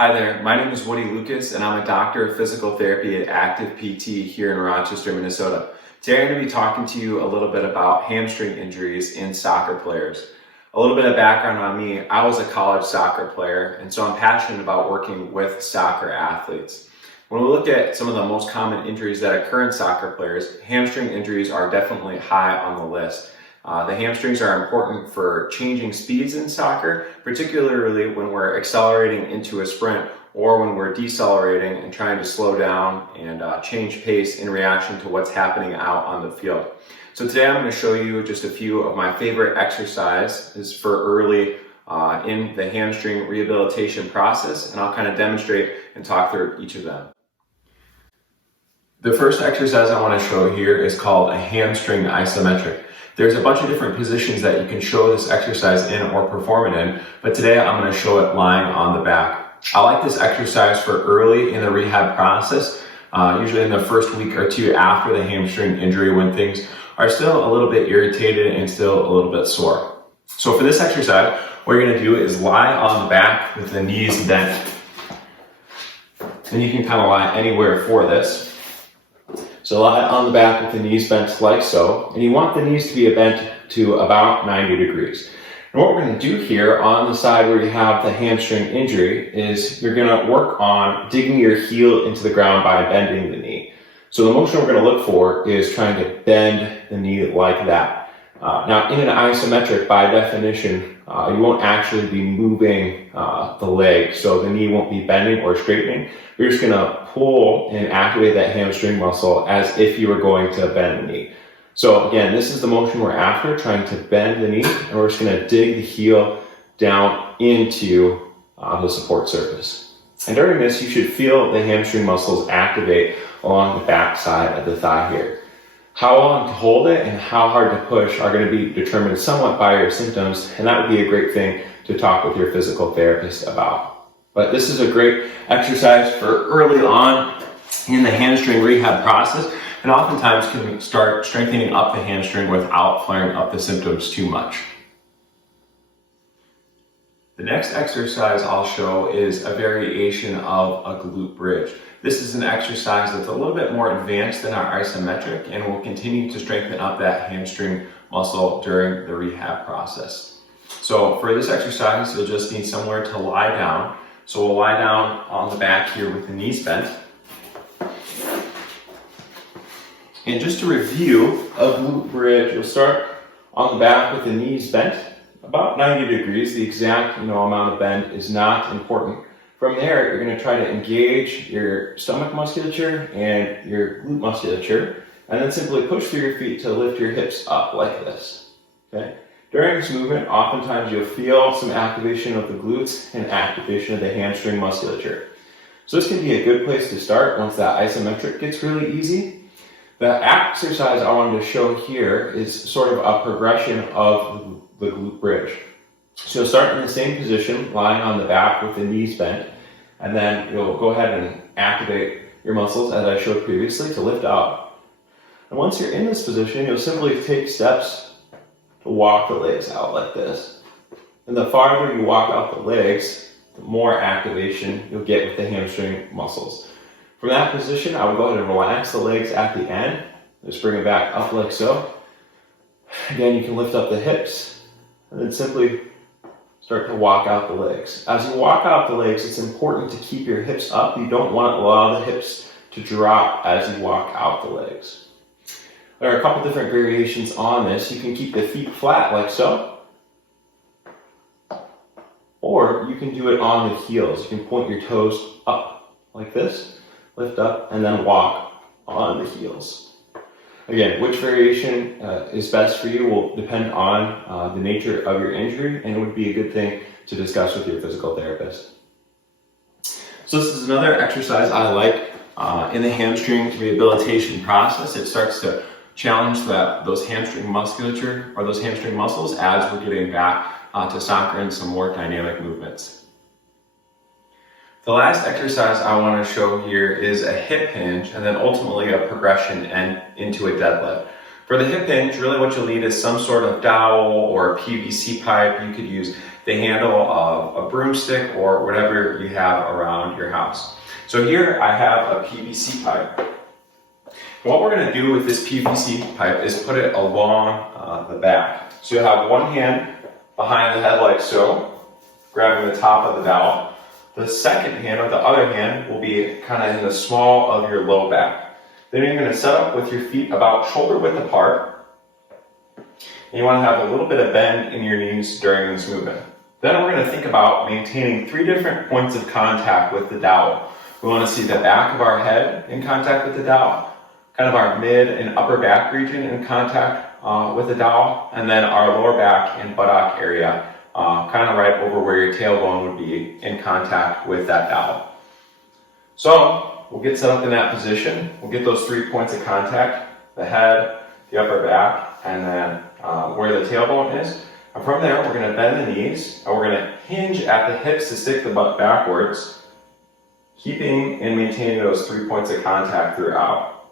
Hi there, my name is Woody Lucas and I'm a doctor of physical therapy at Active PT here in Rochester, Minnesota. Today I'm going to be talking to you a little bit about hamstring injuries in soccer players. A little bit of background on me, I was a college soccer player and so I'm passionate about working with soccer athletes. When we look at some of the most common injuries that occur in soccer players, hamstring injuries are definitely high on the list. The hamstrings are important for changing speeds in soccer, particularly when we're accelerating into a sprint or when we're decelerating and trying to slow down and change pace in reaction to what's happening out on the field. So today I'm going to show you just a few of my favorite exercises for early in the hamstring rehabilitation process, and I'll kind of demonstrate and talk through each of them. The first exercise I want to show here is called a hamstring isometric. There's a bunch of different positions that you can show this exercise in or perform it in, but today I'm going to show it lying on the back. I like this exercise for early in the rehab process, usually in the first week or two after the hamstring injury when things are still a little bit irritated and still a little bit sore. So for this exercise, what you're going to do is lie on the back with the knees bent. And you can kind of lie anywhere for this. So lie on the back with the knees bent like so, and you want the knees to be bent to about 90 degrees. And what we're going to do here on the side where you have the hamstring injury is you're going to work on digging your heel into the ground by bending the knee. So the motion we're going to look for is trying to bend the knee like that. Now in an isometric, by definition, you won't actually be moving the leg, so the knee won't be bending or straightening. You're just going to pull and activate that hamstring muscle as if you were going to bend the knee. So again, this is the motion we're after, trying to bend the knee, and we're just going to dig the heel down into the support surface. And during this, you should feel the hamstring muscles activate along the back side of the thigh here. How long to hold it and how hard to push are going to be determined somewhat by your symptoms, and that would be a great thing to talk with your physical therapist about. But this is a great exercise for early on in the hamstring rehab process, and oftentimes can start strengthening up the hamstring without flaring up the symptoms too much. The next exercise I'll show is a variation of a glute bridge. This is an exercise that's a little bit more advanced than our isometric and will continue to strengthen up that hamstring muscle during the rehab process. So for this exercise, you'll just need somewhere to lie down. So we'll lie down on the back here with the knees bent. And just to review a glute bridge, you'll start on the back with the knees bent, about 90 degrees. The exact amount of bend is not important. From there, you're going to try to engage your stomach musculature and your glute musculature, and then simply push through your feet to lift your hips up like this. Okay? During this movement, oftentimes you'll feel some activation of the glutes and activation of the hamstring musculature. So this can be a good place to start once that isometric gets really easy. The exercise I wanted to show here is sort of a progression of the glute bridge. So you'll start in the same position, lying on the back with the knees bent, and then you'll go ahead and activate your muscles as I showed previously to lift up. And once you're in this position, you'll simply take steps to walk the legs out like this. And the farther you walk out the legs, the more activation you'll get with the hamstring muscles. From that position, I would go ahead and relax the legs at the end. Just bring it back up like so. Again, you can lift up the hips and then simply start to walk out the legs. As you walk out the legs, it's important to keep your hips up. You don't want to allow the hips to drop as you walk out the legs. There are a couple different variations on this. You can keep the feet flat like so, or you can do it on the heels. You can point your toes up like this, lift up, and then walk on the heels. Again, which variation is best for you will depend on the nature of your injury, and it would be a good thing to discuss with your physical therapist. So this is another exercise I like in the hamstring rehabilitation process. It starts to challenge those hamstring musculature or those hamstring muscles as we're getting back to soccer and some more dynamic movements. The last exercise I want to show here is a hip hinge and then ultimately a progression and into a deadlift. For the hip hinge, really what you'll need is some sort of dowel or a PVC pipe. You could use the handle of a broomstick or whatever you have around your house. So here I have a PVC pipe. What we're going to do with this PVC pipe is put it along the back. So you'll have one hand behind the head like so, grabbing the top of the dowel. The second hand, or the other hand, will be kind of in the small of your low back. Then you're going to set up with your feet about shoulder width apart. And you want to have a little bit of bend in your knees during this movement. Then we're going to think about maintaining 3 different points of contact with the dowel. We want to see the back of our head in contact with the dowel, kind of our mid and upper back region in contact with the dowel, and then our lower back and buttock area, kind of right over where your tailbone would be in contact with that dowel. So we'll get set up in that position. We'll get those 3 points of contact, the head, the upper back, and then where the tailbone is. And from there, we're going to bend the knees, and we're going to hinge at the hips to stick the butt backwards, keeping and maintaining those 3 points of contact throughout.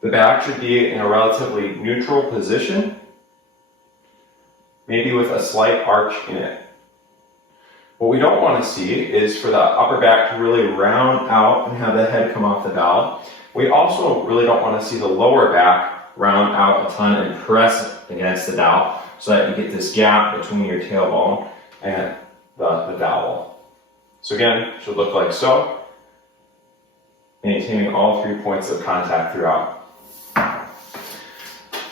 The back should be in a relatively neutral position, maybe with a slight arch in it. What we don't want to see is for the upper back to really round out and have the head come off the dowel. We also really don't want to see the lower back round out a ton and press against the dowel so that you get this gap between your tailbone and the dowel. So again, it should look like so, maintaining all 3 points of contact throughout.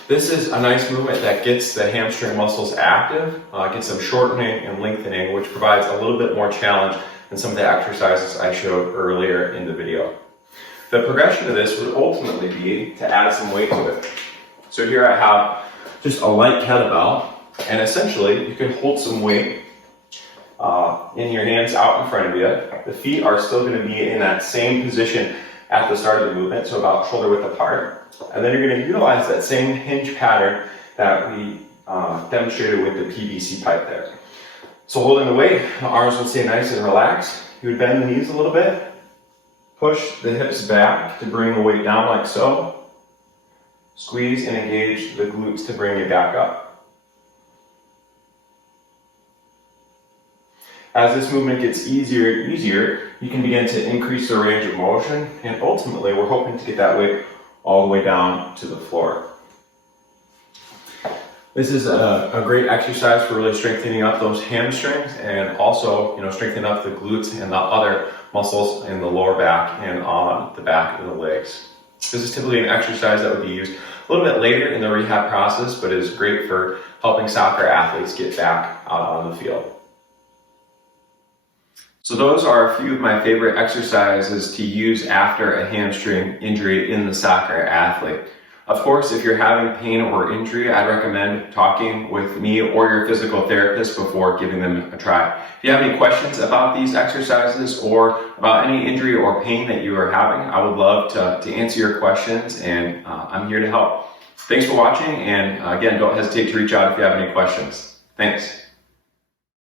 This is a nice movement that gets the hamstring muscles active, gets them shortening and lengthening, which provides a little bit more challenge than some of the exercises I showed earlier in the video. The progression of this would ultimately be to add some weight to it. So here I have just a light kettlebell, and essentially you can hold some weight in your hands out in front of you. The feet are still going to be in that same position at the start of the movement, so about shoulder width apart. And then you're going to utilize that same hinge pattern that we demonstrated with the PVC pipe there. So holding the weight, the arms would stay nice and relaxed. You would bend the knees a little bit, push the hips back to bring the weight down like so. Squeeze and engage the glutes to bring you back up. As this movement gets easier and easier, you can begin to increase the range of motion, and ultimately we're hoping to get that weight all the way down to the floor. This is a great exercise for really strengthening up those hamstrings and also, strengthening up the glutes and the other muscles in the lower back and on the back of the legs. This is typically an exercise that would be used a little bit later in the rehab process, but is great for helping soccer athletes get back out on the field. So those are a few of my favorite exercises to use after a hamstring injury in the soccer athlete. Of course, if you're having pain or injury, I'd recommend talking with me or your physical therapist before giving them a try. If you have any questions about these exercises or about any injury or pain that you are having, I would love to answer your questions, and I'm here to help. Thanks for watching, and again, don't hesitate to reach out if you have any questions. Thanks.